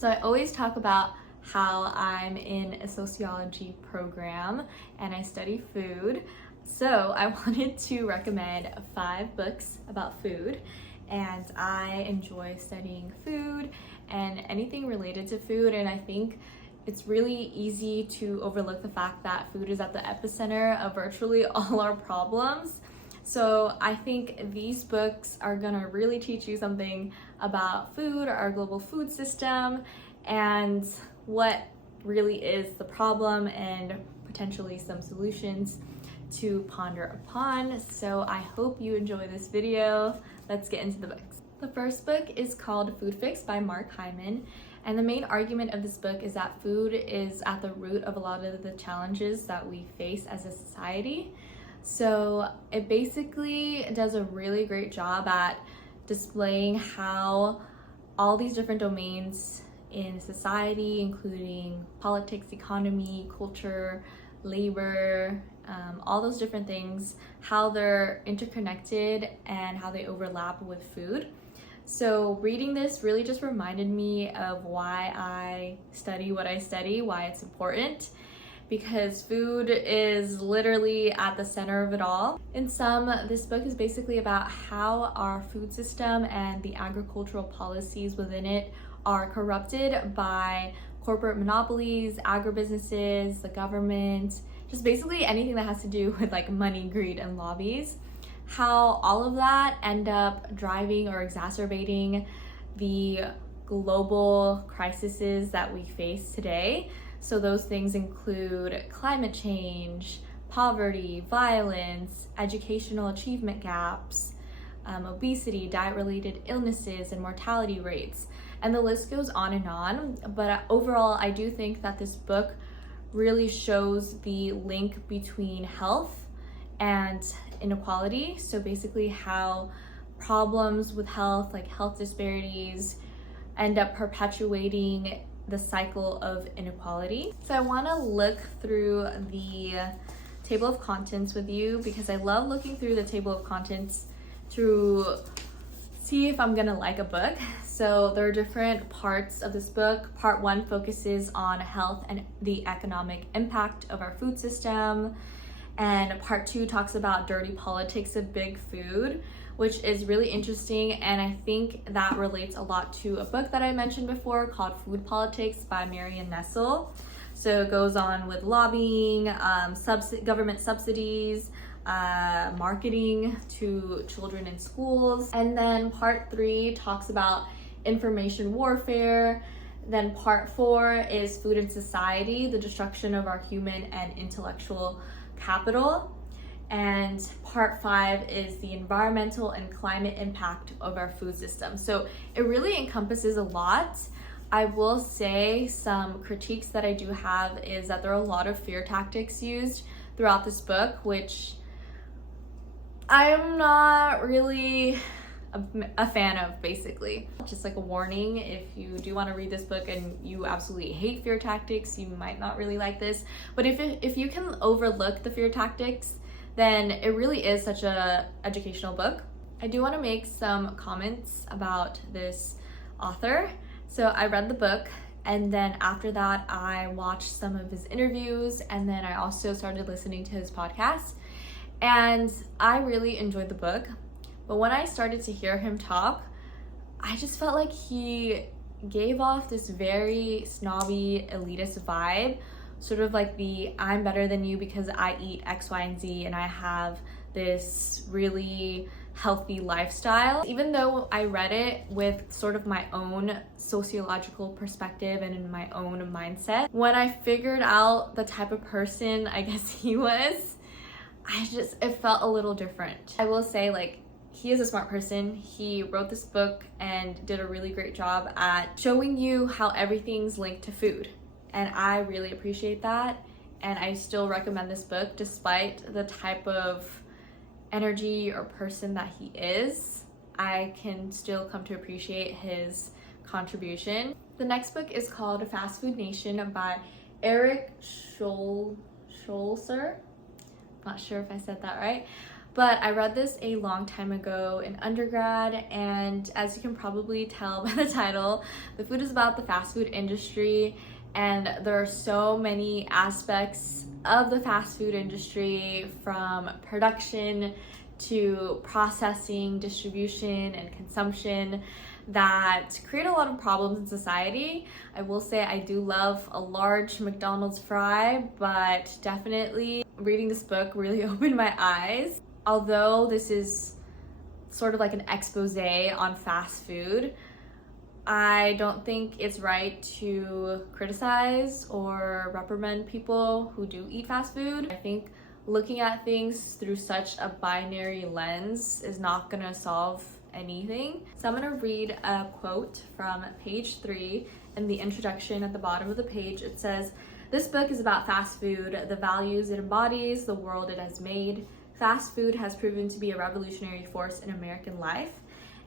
So I always talk about how I'm in a sociology program and I study food. So I wanted to recommend 5 books about food, and I enjoy studying food and anything related to food, and I think it's really easy to overlook the fact that food is at the epicenter of virtually all our problems. So I think these books are gonna really teach you something about food, our global food system, and what really is the problem, and potentially some solutions to ponder upon. So I hope you enjoy this video. Let's get into the books. The first book is called Food Fix by Mark Hymann. And the main argument of this book is that food is at the root of a lot of the challenges that we face as a society. So it basically does a really great job at displaying how all these different domains in society, including politics, economy, culture, labor, all those different things, how they're interconnected and how they overlap with food. So reading this really just reminded me of why I study what I study, why it's important, because food is literally at the center of it all. In sum, this book is basically about how our food system and the agricultural policies within it are corrupted by corporate monopolies, agribusinesses, the government, just basically anything that has to do with like money, greed, and lobbies. How all of that end up driving or exacerbating the global crises that we face today. So those things include climate change, poverty, violence, educational achievement gaps, obesity, diet-related illnesses, and mortality rates. And the list goes on and on. But overall, I do think that this book really shows the link between health and inequality. So basically how problems with health, like health disparities, end up perpetuating the cycle of inequality. So I want to look through the table of contents with you because I love looking through the table of contents to see if I'm gonna like a book. So there are different parts of this book. Part 1 focuses on health and the economic impact of our food system. And part 2 talks about dirty politics of big food, which is really interesting. And I think that relates a lot to a book that I mentioned before called Food Politics by Marion Nestle. So it goes on with lobbying, government subsidies, marketing to children in schools. And then part 3 talks about information warfare. Then part 4 is food and society, the destruction of our human and intellectual capital. And part 5 is the environmental and climate impact of our food system. So it really encompasses a lot. I will say some critiques that I do have is that there are a lot of fear tactics used throughout this book, which I'm not really a fan of, basically. Just like a warning, if you do want to read this book and you absolutely hate fear tactics, you might not really like this. But if you can overlook the fear tactics, then it really is such a educational book. I do want to make some comments about this author. So I read the book, and then after that I watched some of his interviews, and then I also started listening to his podcast, and I really enjoyed the book. But when I started to hear him talk, I just felt like he gave off this very snobby, elitist vibe, sort of like the I'm better than you because I eat X, Y, and Z, and I have this really healthy lifestyle. Even though I read it with sort of my own sociological perspective and in my own mindset, when I figured out the type of person I guess he was, it felt a little different. I will say, like, he is a smart person. He wrote this book and did a really great job at showing you how everything's linked to food. And I really appreciate that. And I still recommend this book despite the type of energy or person that he is. I can still come to appreciate his contribution. The next book is called Fast Food Nation by Eric Schlosser. Not sure if I said that right. but I read this a long time ago in undergrad, and as you can probably tell by the title, the food is about the fast food industry, and there are so many aspects of the fast food industry, from production to processing, distribution, and consumption, that create a lot of problems in society. I will say I do love a large McDonald's fry, but definitely reading this book really opened my eyes. Although this is sort of like an expose on fast food, I don't think it's right to criticize or reprimand people who do eat fast food. I think looking at things through such a binary lens is not gonna solve anything. So I'm gonna read a quote from page 3 in the introduction at the bottom of the page. It says, "This book is about fast food, the values it embodies, the world it has made. Fast food has proven to be a revolutionary force in American life."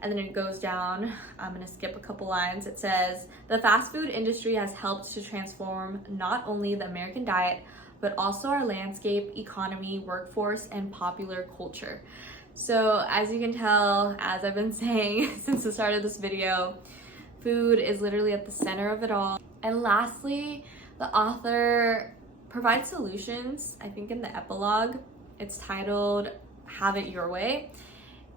And then it goes down, I'm gonna skip a couple lines. It says, "The fast food industry has helped to transform not only the American diet, but also our landscape, economy, workforce, and popular culture." So as you can tell, as I've been saying since the start of this video, food is literally at the center of it all. And lastly, the author provides solutions. I think in the epilogue, it's titled "Have It Your Way."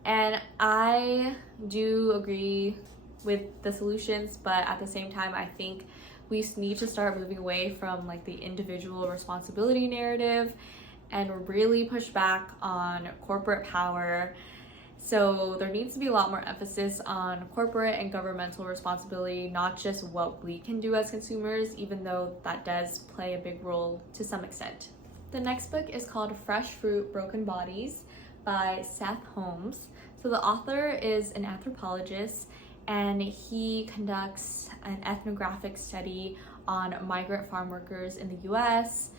And I do agree with the solutions, but at the same time, I think we need to start moving away from like the individual responsibility narrative and really push back on corporate power. So there needs to be a lot more emphasis on corporate and governmental responsibility, not just what we can do as consumers, even though that does play a big role to some extent. The next book is called Fresh Fruit, Broken Bodies by Seth Holmes. So the author is an anthropologist, and he conducts an ethnographic study on migrant farm workers in the US.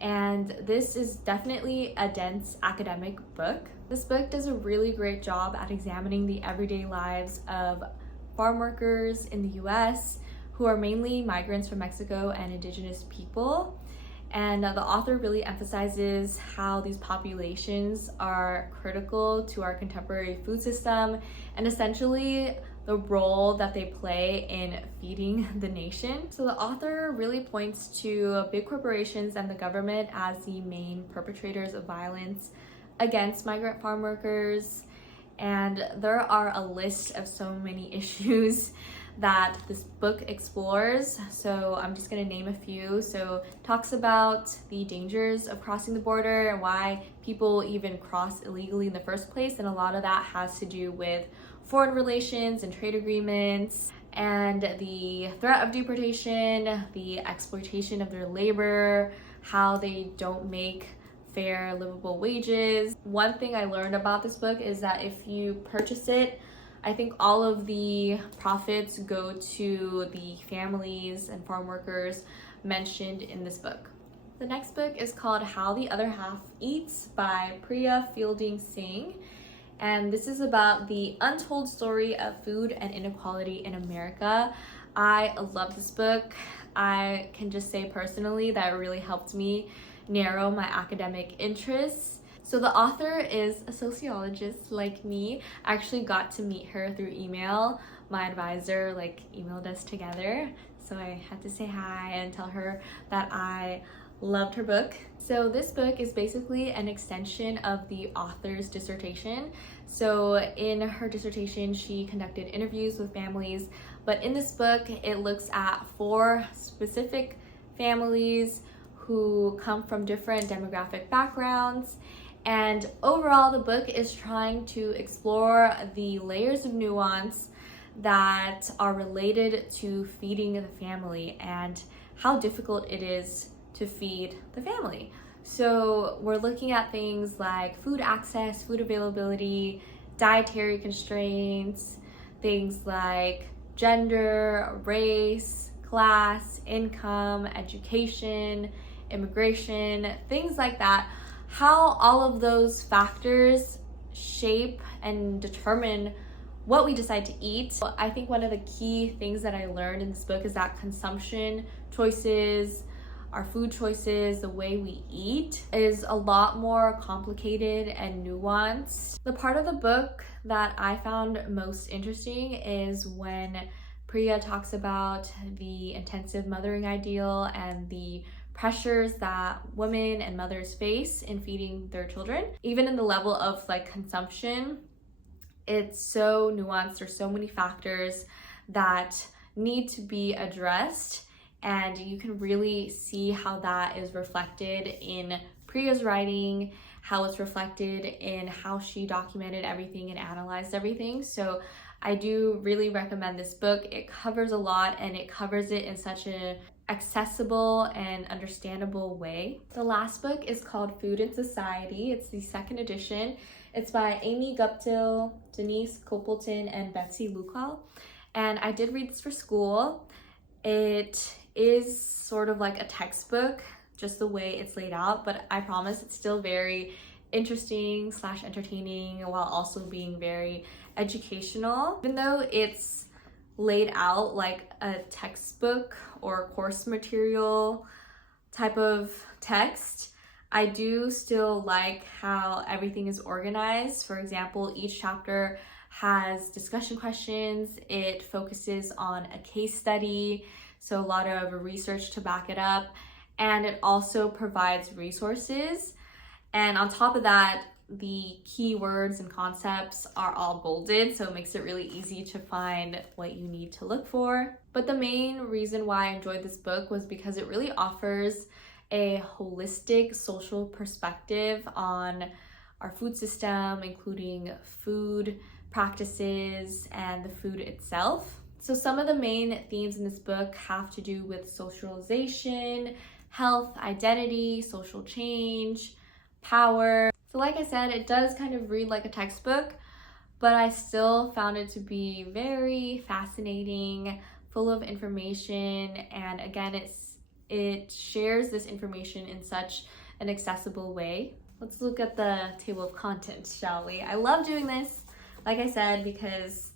And this is definitely a dense academic book. This book does a really great job at examining the everyday lives of farm workers in the US, who are mainly migrants from Mexico and indigenous people. And the author really emphasizes how these populations are critical to our contemporary food system, and essentially the role that they play in feeding the nation. So the author really points to big corporations and the government as the main perpetrators of violence against migrant farm workers. And there are a list of so many issues that this book explores. So I'm just gonna name a few. So it talks about the dangers of crossing the border and why people even cross illegally in the first place. And a lot of that has to do with foreign relations and trade agreements, and the threat of deportation, the exploitation of their labor, how they don't make fair, livable wages. One thing I learned about this book is that if you purchase it, I think all of the profits go to the families and farm workers mentioned in this book. The next book is called How the Other Half Eats by Priya Fielding-Singh. And this is about the untold story of food and inequality in America. I love this book. I can just say personally that it really helped me narrow my academic interests. So the author is a sociologist like me. I actually got to meet her through email. My advisor emailed us together. So I had to say hi and tell her that I loved her book. So this book is basically an extension of the author's dissertation. So in her dissertation, she conducted interviews with families, but in this book, it looks at 4 specific families who come from different demographic backgrounds. And overall, the book is trying to explore the layers of nuance that are related to feeding the family and how difficult it is to feed the family. So we're looking at things like food access, food availability, dietary constraints, things like gender, race, class, income, education, immigration, things like that. How all of those factors shape and determine what we decide to eat. I think one of the key things that I learned in this book is that consumption choices our food choices, the way we eat, is a lot more complicated and nuanced. The part of the book that I found most interesting is when Priya talks about the intensive mothering ideal and the pressures that women and mothers face in feeding their children. Even in the level of like consumption, it's so nuanced. There's so many factors that need to be addressed, and you can really see how that is reflected in Priya's writing, how it's reflected in how she documented everything and analyzed everything. So I do really recommend this book. It covers a lot, and it covers it in such an accessible and understandable way. The last book is called Food and Society. It's the second edition. It's by Amy Guptill, Denise, Copelton, and Betsy, Lucal. And I did read this for school. It is sort of like a textbook, just the way it's laid out, but I promise it's still very interesting / entertaining while also being very educational. Even though it's laid out like a textbook or course material type of text, I do still like how everything is organized. For example, each chapter has discussion questions. It focuses on a case study, so a lot of research to back it up, and it also provides resources. And on top of that, the keywords and concepts are all bolded, so it makes it really easy to find what you need to look for. But the main reason why I enjoyed this book was because it really offers a holistic social perspective on our food system, including food practices and the food itself. So some of the main themes in this book have to do with socialization, health, identity, social change, power. So like I said, it does kind of read like a textbook, but I still found it to be very fascinating, full of information, and again, it shares this information in such an accessible way. Let's look at the table of contents, shall we? I love doing this, like I said, because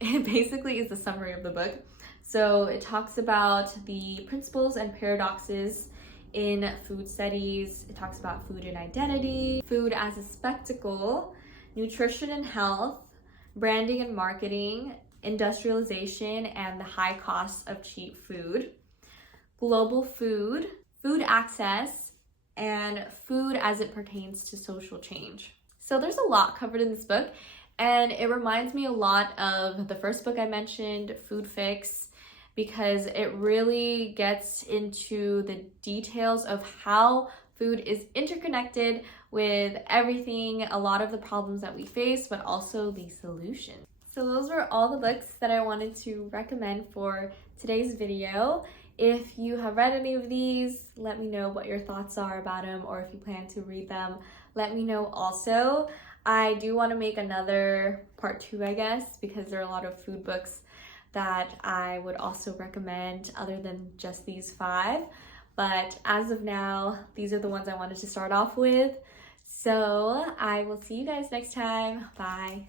it basically is the summary of the book. So it talks about the principles and paradoxes in food studies. It talks about food and identity, food as a spectacle, nutrition and health, branding and marketing, industrialization and the high costs of cheap food, global food, food access, and food as it pertains to social change. So there's a lot covered in this book, and it reminds me a lot of the first book I mentioned, Food Fix, because it really gets into the details of how food is interconnected with everything, a lot of the problems that we face, but also the solutions. So those were all the books that I wanted to recommend for today's video. If you have read any of these, let me know what your thoughts are about them, or if you plan to read them, let me know also. I do want to make another part 2, I guess, because there are a lot of food books that I would also recommend other than just these 5. But as of now, these are the ones I wanted to start off with. So I will see you guys next time. Bye.